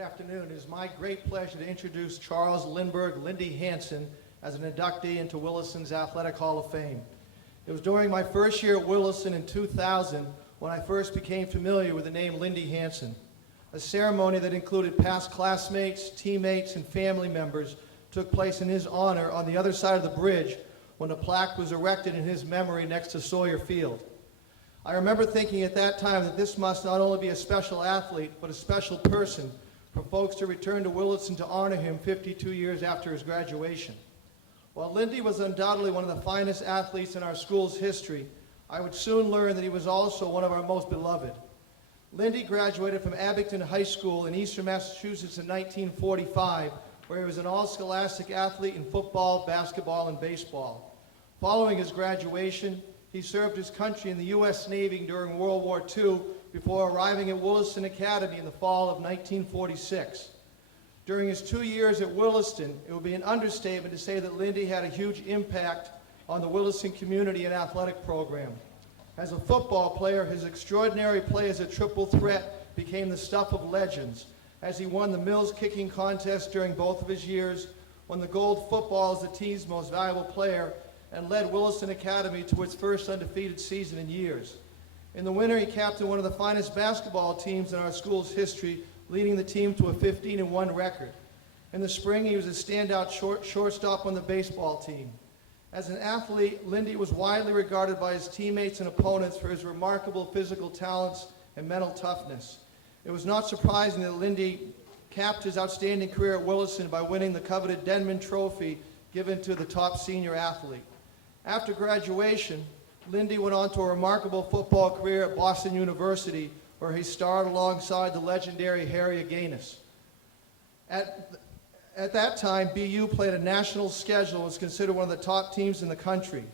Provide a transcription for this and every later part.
Good afternoon. It is my great pleasure to introduce Charles Lindbergh Hanson as an inductee into Williston's Athletic Hall of Fame. It was during my first year at Williston in 2000 when I first became familiar with the name Lindy Hanson. A ceremony that included past classmates, teammates, and family members took place in his honor on the other side of the bridge when a plaque was erected in his memory next to Sawyer Field. I remember thinking at that time that this must not only be a special athlete, but a special person for folks to return to Williston to honor him 52 years after his graduation. While Lindy was undoubtedly one of the finest athletes in our school's history, I would soon learn that he was also one of our most beloved. Lindy graduated from Abington High School in Eastern Massachusetts in 1945, where he was an all-scholastic athlete in football, basketball, and baseball. Following his graduation, he served his country in the U.S. Navy during World War II before arriving at Williston Academy in the fall of 1946. During his 2 years at Williston, it would be an understatement to say that Lindy had a huge impact on the Williston community and athletic program. As a football player, his extraordinary play as a triple threat became the stuff of legends, as he won the Mills kicking contest during both of his years, won the gold football as the team's most valuable player, and led Williston Academy to its first undefeated season in years. In the winter, he captained one of the finest basketball teams in our school's history, leading the team to a 15-1 record. In the spring, he was a standout shortstop on the baseball team. As an athlete, Lindy was widely regarded by his teammates and opponents for his remarkable physical talents and mental toughness. It was not surprising that Lindy capped his outstanding career at Williston by winning the coveted Denman Trophy given to the top senior athlete. After graduation, Lindy went on to a remarkable football career at Boston University, where he starred alongside the legendary Harry Aganis. At that time, BU played a national schedule and was considered one of the top teams in the country.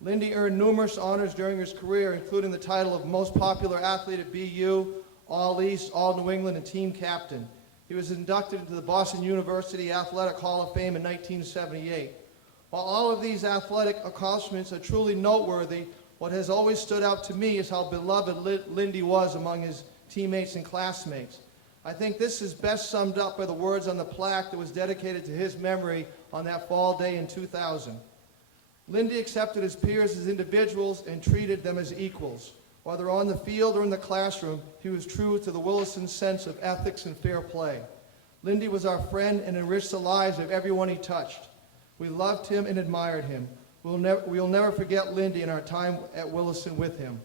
Lindy earned numerous honors during his career, including the title of Most Popular Athlete at BU, All East, All New England, and Team Captain. He was inducted into the Boston University Athletic Hall of Fame in 1978. While all of these athletic accomplishments are truly noteworthy, what has always stood out to me is how beloved Lindy was among his teammates and classmates. I think this is best summed up by the words on the plaque that was dedicated to his memory on that fall day in 2000. Lindy accepted his peers as individuals and treated them as equals. Whether on the field or in the classroom, he was true to the Williston sense of ethics and fair play. Lindy was our friend and enriched the lives of everyone he touched. We loved him and admired him. We'll never forget Lindy and our time at Williston with him.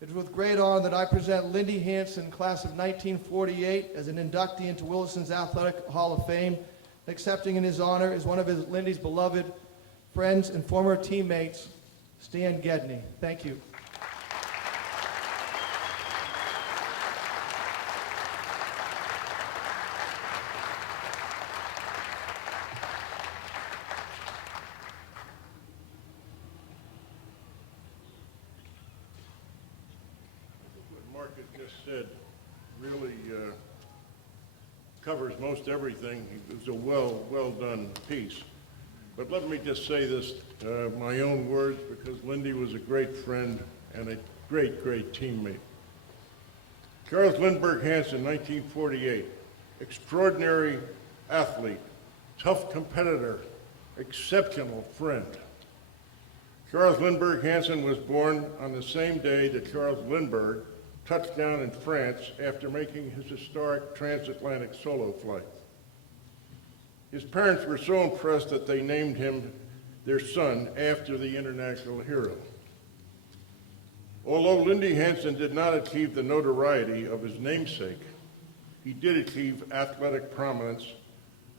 It is with great honor that I present Lindy Hanson, class of 1948, as an inductee into Williston's Athletic Hall of Fame. Accepting in his honor is one of Lindy's beloved friends and former teammates, Stan Gedney. Thank you. Just said really covers most everything. It was a well done piece. But let me just say this, my own words, because Lindy was a great friend and a great teammate. Charles Lindbergh Hanson, 1948, extraordinary athlete, tough competitor, exceptional friend. Charles Lindbergh Hanson was born on the same day that Charles Lindbergh touched down in France after making his historic transatlantic solo flight. His parents were so impressed that they named him their son after the international hero. Although Lindy Hanson did not achieve the notoriety of his namesake, he did achieve athletic prominence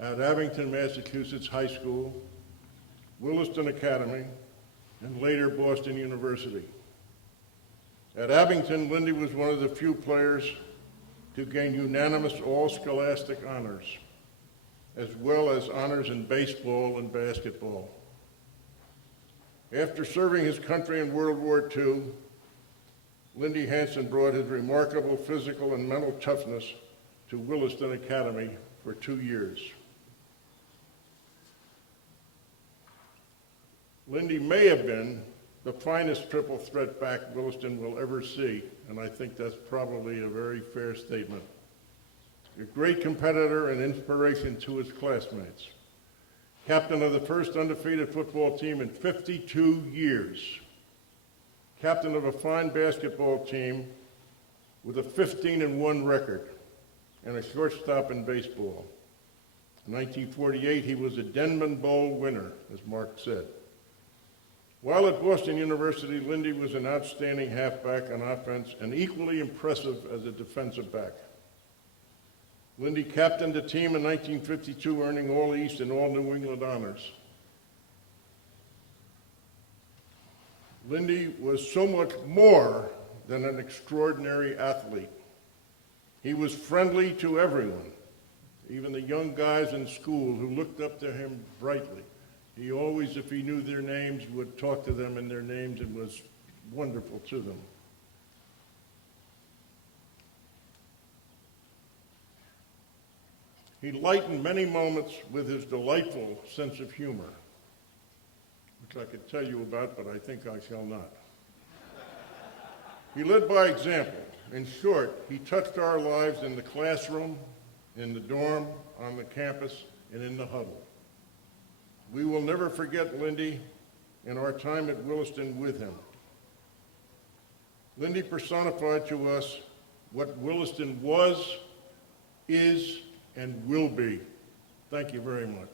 at Abington, Massachusetts High School, Williston Academy, and later Boston University. At Abington, Lindy was one of the few players to gain unanimous all-scholastic honors, as well as honors in baseball and basketball. After serving his country in World War II, Lindy Hanson brought his remarkable physical and mental toughness to Williston Academy for 2 years. Lindy may have been the finest triple threat back Williston will ever see, and I think that's probably a very fair statement. a great competitor and inspiration to his classmates. Captain of the first undefeated football team in 52 years. Captain of a fine basketball team with a 15-1 record and a shortstop in baseball. In 1948, he was a Denman Bowl winner, as Mark said. While at Boston University, Lindy was an outstanding halfback on offense and equally impressive as a defensive back. Lindy captained the team in 1952, earning All East and All New England honors. Lindy was so much more than an extraordinary athlete. He was friendly to everyone, even the young guys in school who looked up to him brightly. He always, if he knew their names, would talk to them in their names and was wonderful to them. He lightened many moments with his delightful sense of humor, which I could tell you about, but I think I shall not. He led by example. In short, he touched our lives in the classroom, in the dorm, on the campus, and in the huddle. We will never forget Lindy and our time at Williston with him. Lindy personified to us what Williston was, is, and will be. Thank you very much.